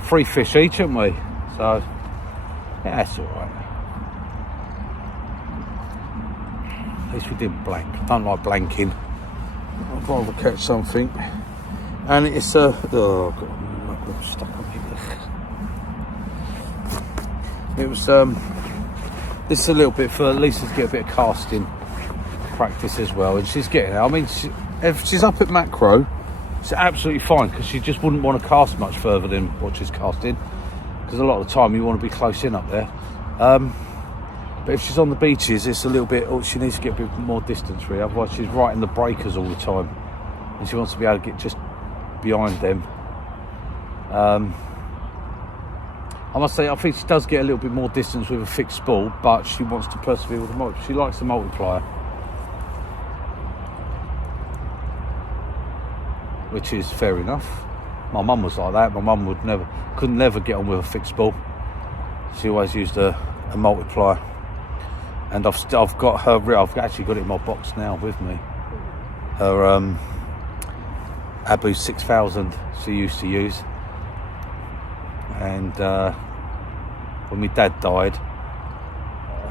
3 fish each, haven't we? So, yeah, that's alright. At least we didn't blank. I don't like blanking. I'd rather catch something. And it's a... oh, God, I'm stuck on here. It was... this is a little bit for Lisa to get a bit of casting practice as well. And she's getting it. I mean, if she's up at macro, it's absolutely fine, because she just wouldn't want to cast much further than what she's casting. Because a lot of the time you want to be close in up there. But if she's on the beaches, it's a little bit... oh, she needs to get a bit more distance, really. Otherwise, she's right in the breakers all the time. And she wants to be able to get just behind them. I must say, I think she does get a little bit more distance with a fixed spool, but she wants to persevere with the multiplier. She likes the multiplier. Which is fair enough. My mum was like that. My mum couldn't never get on with a fixed spool. She always used a multiplier. And I've got her. I've actually got it in my box now with me. Her Abu 6000 she used to use. And when my dad died,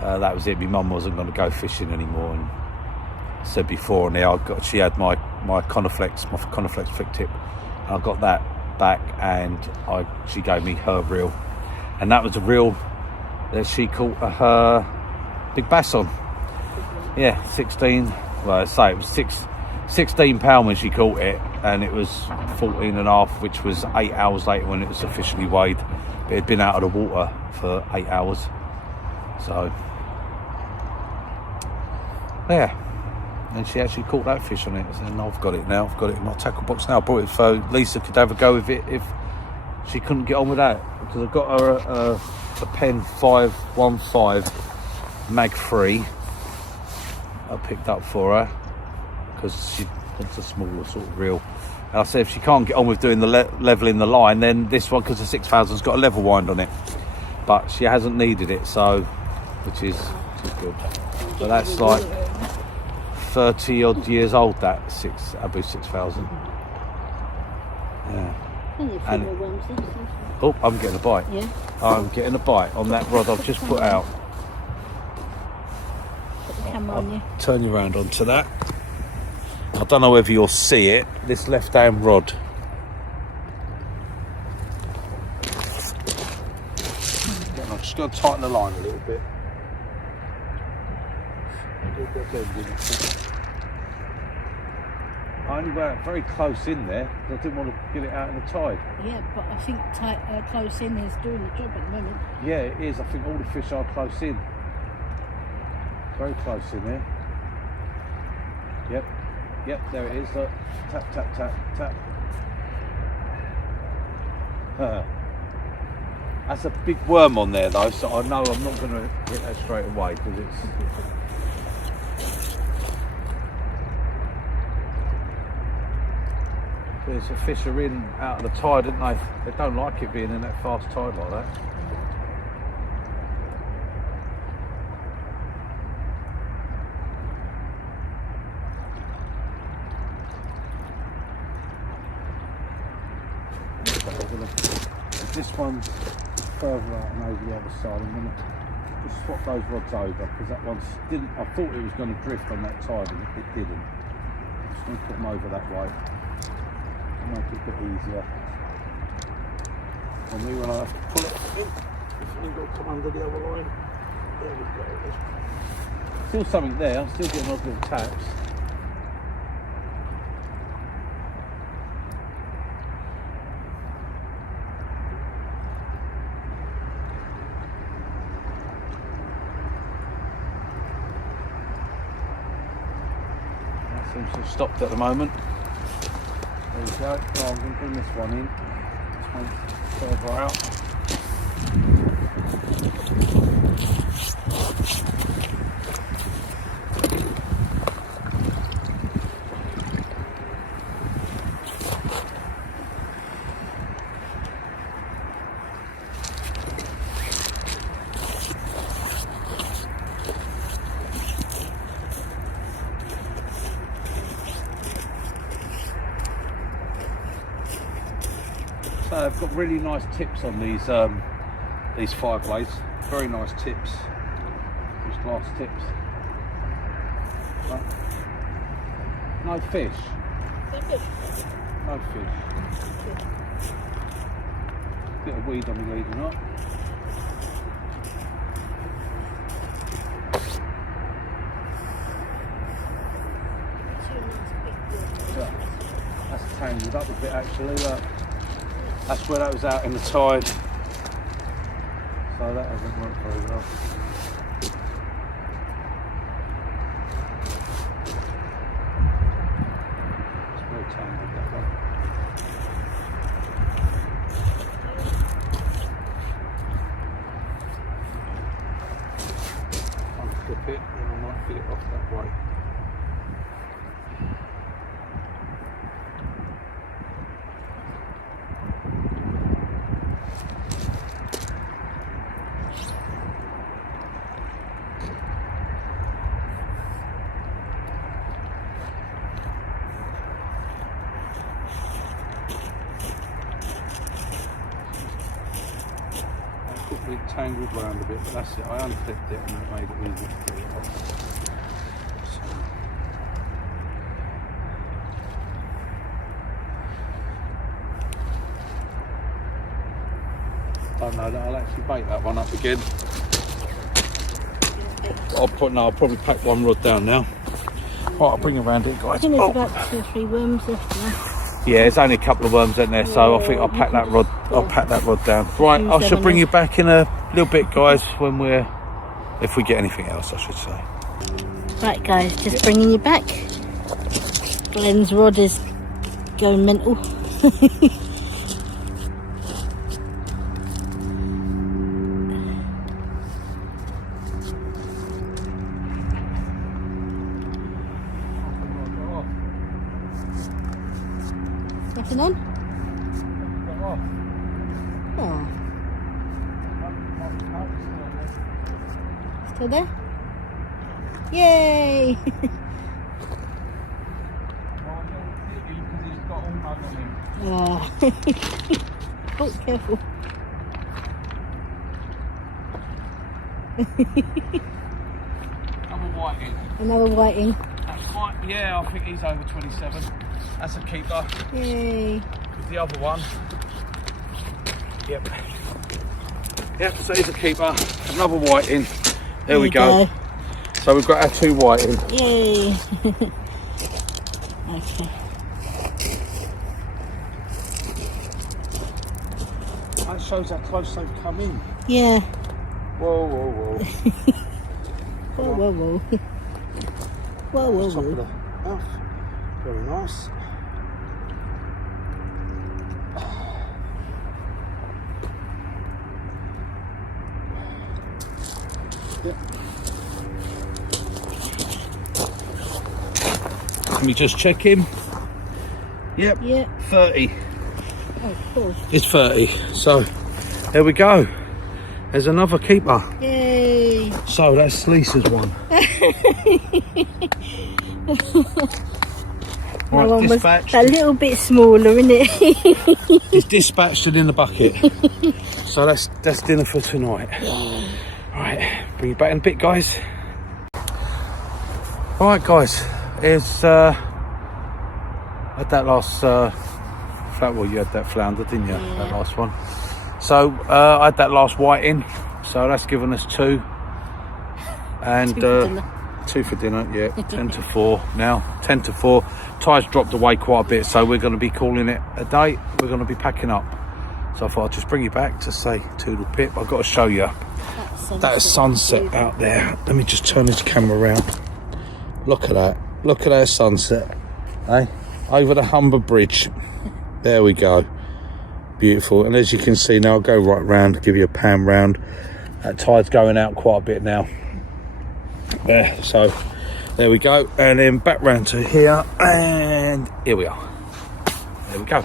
that was it. My mum wasn't going to go fishing anymore. And I said before, and she had my Coniflex flick tip. And I got that back, and she gave me her reel, and that was a reel that she caught her big bass on. Yeah, 16. Well, I say it was 16 pound when she caught it, and it was 14 and a half, which was 8 hours later when it was officially weighed. It had been out of the water for 8 hours. So yeah, and she actually caught that fish on it, and I've got it now. I've got it in my tackle box now. I brought it so Lisa could have a go with it if she couldn't get on with that, because I've got her a Pen 515 Mag 3 I picked up for her, because she wants a smaller sort of reel. And I said if she can't get on with doing the level in the line, then this one, because the 6000's got a level wind on it, but she hasn't needed it, so which is good. But that's like 30 odd years old, that Abu 6000. Yeah. And oh, I'm getting a bite. Yeah. I'm getting a bite on that rod I've just put out. Put the camera on you. Turn you around onto that. I don't know whether you'll see it, this left hand rod. I'm just going to tighten the line a little bit. I only went very close in there because I didn't want to get it out in the tide. Yeah, but I think close in is doing the job at the moment. Yeah, it is. I think all the fish are close in. Very close in there. Yep, there it is. Look. Tap, tap, tap, tap. That's a big worm on there though, so I know I'm not going to hit that straight away, because it's... There's a fish are in out of the tide, don't they? They don't like it being in that fast tide like that. This one's further out and over the other side. I'm going to just swap those rods over, because that one's didn't. I thought it was going to drift on that tide, and it didn't. I'm just going to put them over that way. Make it a bit easier for me when I have to pull it in. It's only got to come under the other line. There we go. Still something there. I'm still getting those little taps. That seems to have stopped at the moment. There we go. Well, I'm going to bring this one in. This one's further out. I've got really nice tips on these fire blades. Very nice tips. These glass tips. Right. No fish. No fish. No fish. Bit of weed on the lead or not. Yeah. That's tangled up a bit actually, look. That's where that was out in the tide. So that hasn't worked very well. It's very tangled, that one. Unclip it and I might get it off that way. It tangled round a bit, but that's it. I unclipped it and it made it easy to get it off. So. Oh no, I'll actually bait that one up again. I'll probably pack one rod down now. Right, I'll bring around it, guys. I think there's about 2 or 3 worms left now. Yeah, there's only a couple of worms in there, so I think I'll pack that rod. I'll pack that rod down. Right, I shall bring you back in a little bit, guys, when if we get anything else, I should say. Right, guys, just bringing you back. Glenn's rod is going mental. Nothing on? Oh. Still there? Yay! Oh. Oh, careful. Another whiting. Another whiting. That's quite, yeah, I think he's over 27. That's a keeper. Yay. The other one. Yep. Yep, so he's a keeper. Another whiting. There we go. So we've got our 2 whiting. Yay. Okay. That shows how close they've come in. Yeah. Whoa, whoa, whoa. Whoa, whoa, whoa. Whoa, whoa, Top of whoa. the mouth. Very nice. Yep. Let me just check him. Yep. Yep. 30. Oh, cool. It's 30. So there we go. There's another keeper. Yay. So that's Lisa's one. That Right, one was dispatched. a little bit smaller, isn't it? It's dispatched and in the bucket. So that's dinner for tonight. Right, bring you back in a bit, guys. Alright, guys, here's had that last well, you had that flounder, didn't you? Yeah. That last one. So I had that last whiting, so that's given us 2. And 2 for dinner, yeah. 10 to 4 now. 10 to 4. Tide's dropped away quite a bit, so we're going to be calling it a day. We're going to be packing up. So I thought I'd just bring you back to say toodle pip. I've got to show you that sunset out there. Let me just turn this camera around. Look at that. Look at that sunset. Eh? Over the Humber Bridge. There we go. Beautiful. And as you can see now, I'll go right round, give you a pan round. That tide's going out quite a bit now. There, so there we go. And then back round to here, and here we are. There we go.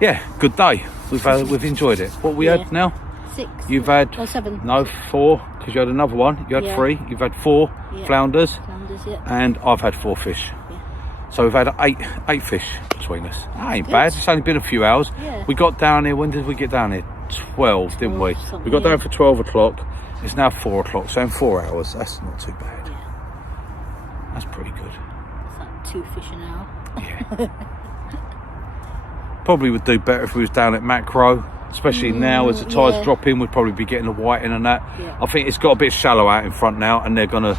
Yeah, good day. We've enjoyed it. What we had now? 6. You've had 7. No, 4, because you had another one. You had 3. You've had 4 flounders, Flounders, yeah. and I've had 4 fish. Yeah. So we've had eight fish between us. That ain't Good. bad. It's only been a few hours. Yeah. We got down here. When did we get down here? 12, didn't we? We got down for 12 o'clock. It's now 4 o'clock. So in 4 hours, that's not too bad. Yeah. That's pretty good. It's like 2 fish an hour. Yeah. Probably would do better if we was down at macro, especially now as the tide's dropping. We'd probably be getting the white in and that. Yeah. I think it's got a bit shallow out in front now, and they're gonna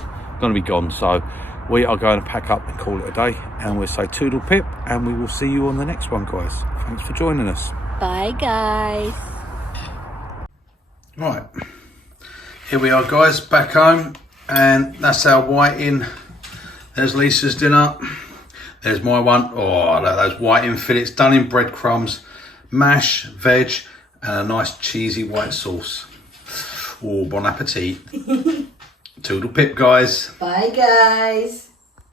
be gone. So we are going to pack up and call it a day, and we'll say toodle pip, and we will see you on the next one, guys. Thanks for joining us. Bye, guys. Right, here we are, guys, back home, and that's our whiting. There's Lisa's dinner. There's my one. Oh, look, those whiting fillets done in breadcrumbs, mash, veg, and a nice cheesy white sauce. Oh, bon appetit. Toodle pip, guys. Bye, guys.